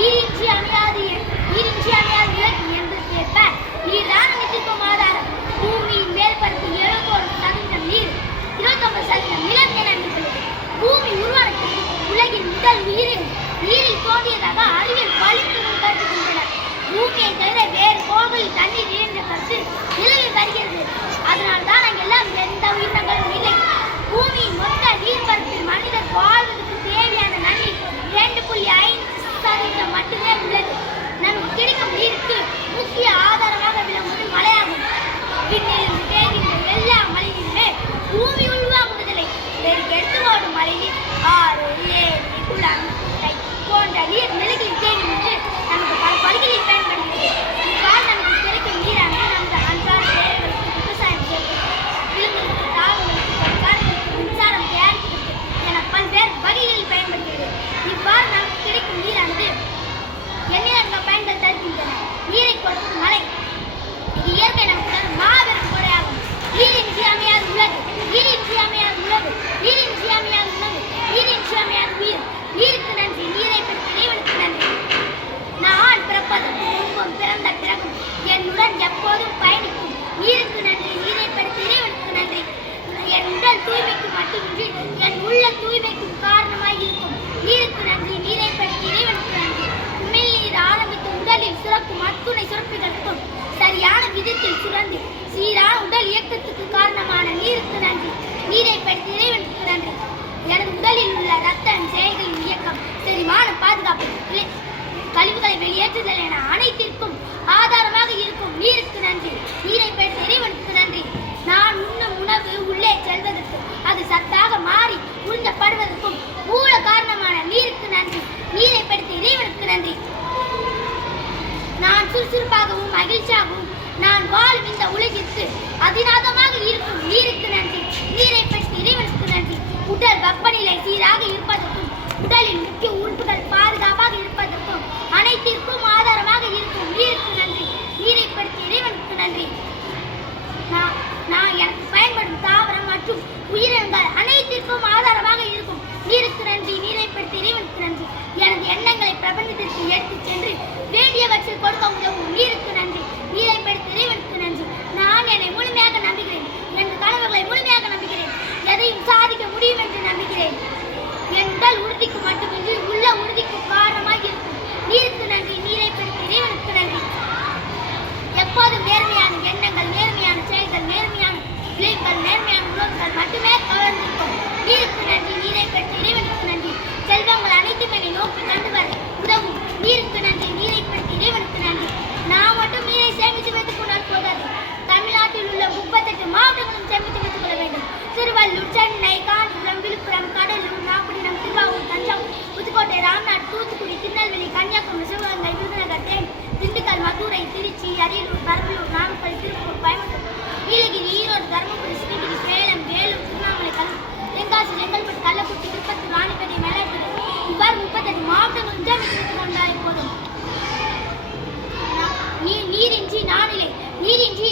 நீரின்றி அமையாது உலகு என்பதற்கேற்ப நீர்தான் அனைத்திற்கும் ஆதாரம். பூமியின் மேற்பரப்பு 71% நீர், 29% நிலம் என அமைந்துள்ளது. பூமி உருவானது உலகின் முதல் நீரில் தோன்றியதாக அறிவியல் வல்லுநர்கள் கருதுகின்றனர். பூமியை தவிர வேறு கோள்களில் தண்ணீர் என்ற கருத்து நிலவில் வருகிறது. அதனால் தான் அங்கெல்லாம் எந்த உயிரினங்களும் இல்லை. பூமியின் மொத்த நீர்பரப்பில் மனிதர் வாழ்வதற்கு தேவையான நன்னீர் 2.5% மட்டுமே உள்ளது. நமக்கு கிடைக்கும் நீருக்கு முக்கிய ஆதாரமாக விளங்குவது மழையாகும். விண்ணிலிருந்து பெய்கின்ற எல்லா மழையிலுமே பூமி உள்வாங்குவதில்லை. பெருக்கெடுத்து ஓடும் மழையில் ஆறு, ஏரி, குளம், குட்டை போன்ற நீர் நிலைகளில் தேங்கி நின்று நமக்கு பல பகுதிகளில் பயன்படுகிறது. இவ்வாறு நமக்கு கிடைக்கும் நீரானது நமது அன்றாட தேவைகளுக்கு, விவசாயம் செய்வதற்கு, விலங்குகளுக்கு, தாவரங்களுக்கு, பல்காரங்களுக்கு, மின்சாரம் தயாரிப்பதற்கு என பல்வேறு வகைகளில் பயன்படுகிறது. இவ்வாறு நமக்கு கிடைக்கும் நீரானது எண்ணிலடங்க பயன்கள் தருகின்றன. நீரை கொடுப்பது மழை. இது இயற்கை நமக்கு தரும் மாபெரும் கொடையாகும். நீரின்றி அமையாது உலகு, நீரின்றி அமையாது உலகு, நீரின்றி அமையாது உணவு, நீரின்றி அமையாது உயிர். நீருக்கு நன்றி, நீரை பெற்ற இறைவனுக்கு நன்றி. நான் பிறப்பதற்கு முன்பும் பிறந்த பிறகும் என்னுடன் எப்போதும் பயணிக்கும் நீருக்கு நன்றி, நீரை பெற்ற இறைவனுக்கு நன்றி. என் உடல் தூய்மைக்கு மட்டுமின்றி என் உள்ள தூய்மைக்கும் காரணமாய் இருக்கும் நீருக்கு நன்றி, நீரை பெற்ற இறைவனுக்கு நன்றி. உமிழ்நீர் ஆரம்பித்து உடலில் சுரக்கும் அத்துணை சுரப்பிகளுக்கும் சரியான விதத்தில் சுரந்து சீரான உடல் இயக்கத்துக்கு காரணமான நீருக்கு நன்றி, நீரை பெற்ற இறைவனுக்கு நன்றி. எனது உடலில் உள்ள இரத்த செயல்களின் இயக்கம், செரிமான பாதுகாப்பு, கழிவுகளை வெளியேற்றுதல் என அனைத்திற்கும் ஆதாரமாக இருக்கும் நீருக்கு நன்றி, நீரை பெற்ற இறைவனுக்கு நன்றி. நான் உண்ணும் உணவு உள்ளே செல்வதற்கு, அது சத்தாக மாறி உறிஞ்சப்படுவதற்கும் மூல காரணமான நீருக்கு நன்றி, நீரை பெற்ற இறைவனுக்கு நன்றி. நான் சுறுசுறுப்பாகவும் மகிழ்ச்சியாகவும் நான் வாழும் இந்த உலகிற்கு அதிநாதமாக இருக்கும் நீருக்கு நன்றி, நீரை பெற்ற இறைவனுக்கு நன்றி. உடல் வெப்பநிலை சீராக இருப்பதற்கும், உடலின் முக்கிய உறுப்புகள் பாதுகாப்பாக இருப்பதற்கும் அனைத்திற்கும் ஆதாரமாக இருக்கும் நீருக்கு நன்றி, நீரை பெற்ற இறைவனுக்கு நன்றி. நான் எனக்கு பயன்படும் தாவரம் மற்றும் உயிரினங்கள் அனைத்திற்கும் ஆதாரமாக இருக்கும் நீருக்கு நன்றி, நீரை பெற்ற இறைவனுக்கு நன்றி. எனது எண்ணங்களை பிரபஞ்சத்திற்கு எடுத்துச் சென்று வேண்டியவற்றை கொடுக்க உதவும் நீருக்கு நன்றி, நீரை பெற்ற இறைவனுக்கு நன்றி. நான் என்னை முழுமையாக நம்புகிறேன். எனது கனவுகளை முழுமையாக நம்புகிறேன். எதையும் சாதிக்க முடியும் என்று நம்புகிறேன். என் உடல் உறுதிக்கு மட்டுமின்றி உள்ள உறுதிக்கு காரணமாக இருக்கும் நீருக்கு நன்றி, நீரை பெற்ற இறைவனுக்கு நன்றி. எப்போதும் நேர்மையான எண்ணங்கள், நேர்மையான செயல்கள், நேர்மையான விளைவுகள், நேர்மையான உணவுகள் மட்டுமே கவர்ந்திருக்கும் நீருக்கு நன்றி, நீரை பெற்ற இறைவனுக்கு நன்றி. செல்வங்கள் அனைத்தும் என்னை நோக்கி கண்டு வர உதவும் நீருக்கு நன்றி, நீரை பெற்ற இறைவனுக்கு நன்றி. நான் மட்டும் நீரை சேமித்து வைத்துக் கொண்டால் போதாது. தமிழ்நாட்டில் உள்ள 38 மாவட்டங்களும் சேமித்து வைத்துக் கொள்ள வேண்டும். திருவள்ளூர், சென்னை, காஞ்சிபுரம், விழுப்புரம், கடலூர், நாகப்பட்டினம், திருவாரூர், தஞ்சாவூர், புதுக்கோட்டை, ராம்நாத், தூத்துக்குடி, திருநெல்வேலி, கன்னியாகுமரி, சிவகங்கை, விருதுநகர், தேனி, திண்டுக்கல், மதுரை, திருச்சி, அரியலூர், பெரம்பலூர், நாமக்கல், திருப்பூர், கோயம்புத்தூர், நீலகிரி, ஈரோடு, தருமபுரி, சிவகிரி, சேலம், வேலூர், திருவண்ணாமலை, தென்காசி, செங்கல்பட்டு, கள்ளக்குறிச்சி, திருப்பத்தூர், ராணிப்பேட்டை, மயிலாடுதுறை இவ்வாறு 38 மாவட்டங்களும் சேமித்து வைத்துக் கொண்டால் போதும். நீரின்றி நான் இல்லை, நீரின்றி